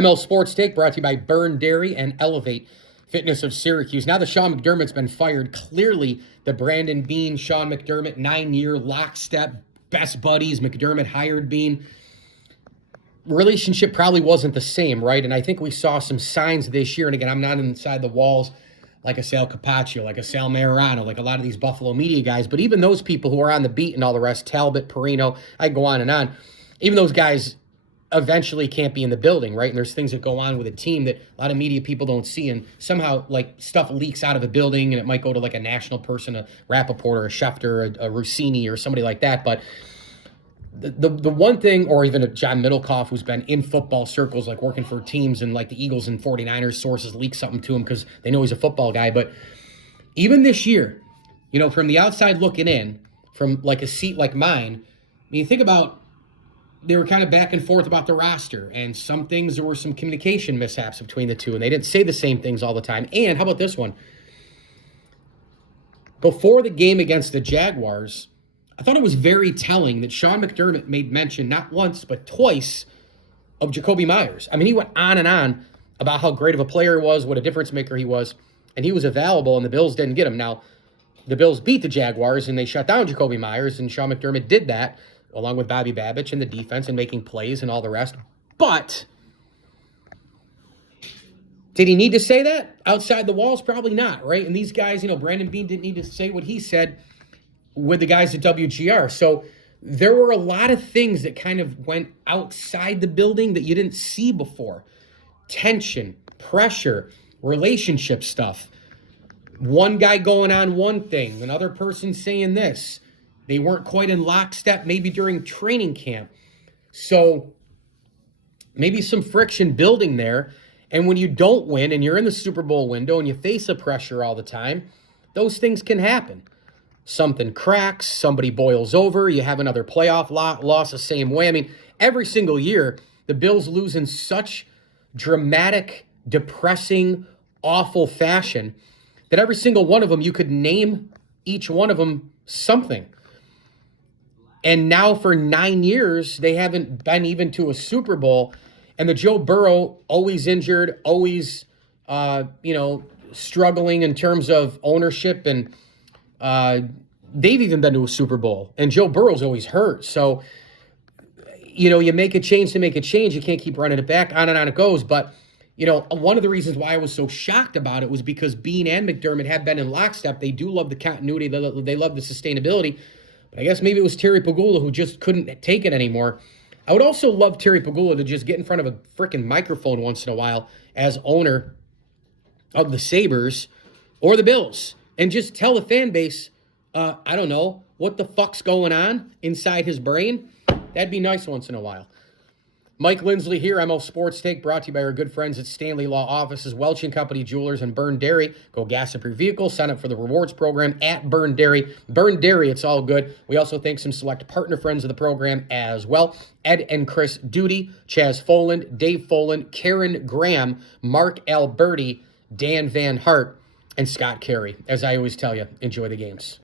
ML Sports Take brought to you by Burn Dairy and Elevate Fitness of Syracuse. Now that Sean McDermott's been fired, clearly the Brandon Beane, Sean McDermott 9-year lockstep best buddies. McDermott hired Beane. Relationship probably wasn't the same, right? And I think we saw some signs this year. And again, I'm not inside the walls like a Sal Capaccio, like a Sal Mayorano, like a lot of these Buffalo media guys. But even those people who are on the beat and all the rest, Talbot, Perino, I go on and on. Even those guys eventually can't be in the building, right? And there's things that go on with a team that a lot of media people don't see, and somehow like stuff leaks out of a building, and it might go to like a national person, a Rappaport or a Schefter, a Rossini or somebody like that. But the one thing, or even a John Middlecoff who's been in football circles, like working for teams and like the Eagles and 49ers, sources leak something to him because they know he's a football guy. But even this year, you know, from the outside looking in, from like a seat like mine, I mean, think about, they were kind of back and forth about the roster, and some things, there were some communication mishaps between the two, and they didn't say the same things all the time. And how about this one? Before the game against the Jaguars, I thought it was very telling that Sean McDermott made mention not once but twice of Jakobi Meyers. I mean, he went on and on about how great of a player he was, what a difference maker he was, and he was available, and the Bills didn't get him. Now, the Bills beat the Jaguars, and they shut down Jakobi Meyers, and Sean McDermott did that, along with Bobby Babich and the defense and making plays and all the rest. But did he need to say that outside the walls? Probably not, right? And these guys, you know, Brandon Beane didn't need to say what he said with the guys at WGR. So there were a lot of things that kind of went outside the building that you didn't see before. Tension, pressure, relationship stuff. One guy going on one thing, another person saying this. They weren't quite in lockstep maybe during training camp. So maybe some friction building there. And when you don't win and you're in the Super Bowl window and you face the pressure all the time, those things can happen. Something cracks, somebody boils over, you have another playoff loss the same way. I mean, every single year, the Bills lose in such dramatic, depressing, awful fashion that every single one of them, you could name each one of them something. And now for 9 years, they haven't been even to a Super Bowl. And the Joe Burrow, always injured, always, struggling in terms of ownership. And they've even been to a Super Bowl. And Joe Burrow's always hurt. So, you make a change to make a change. You can't keep running it back. On and on it goes. But, one of the reasons why I was so shocked about it was because Beane and McDermott have been in lockstep. They do love the continuity. They love the sustainability. But I guess maybe it was Terry Pegula who just couldn't take it anymore. I would also love Terry Pegula to just get in front of a freaking microphone once in a while as owner of the Sabres or the Bills and just tell the fan base, I don't know, what the fuck's going on inside his brain. That'd be nice once in a while. Mike Lindsley here, ML Sports Take, brought to you by our good friends at Stanley Law Offices, Welch & Company Jewelers, and Burn Dairy. Go gas up your vehicle. Sign up for the rewards program at Burn Dairy. Burn Dairy, it's all good. We also thank some select partner friends of the program as well. Ed and Chris Duty, Chaz Foland, Dave Foland, Karen Graham, Mark Alberti, Dan Van Hart, and Scott Carey. As I always tell you, enjoy the games.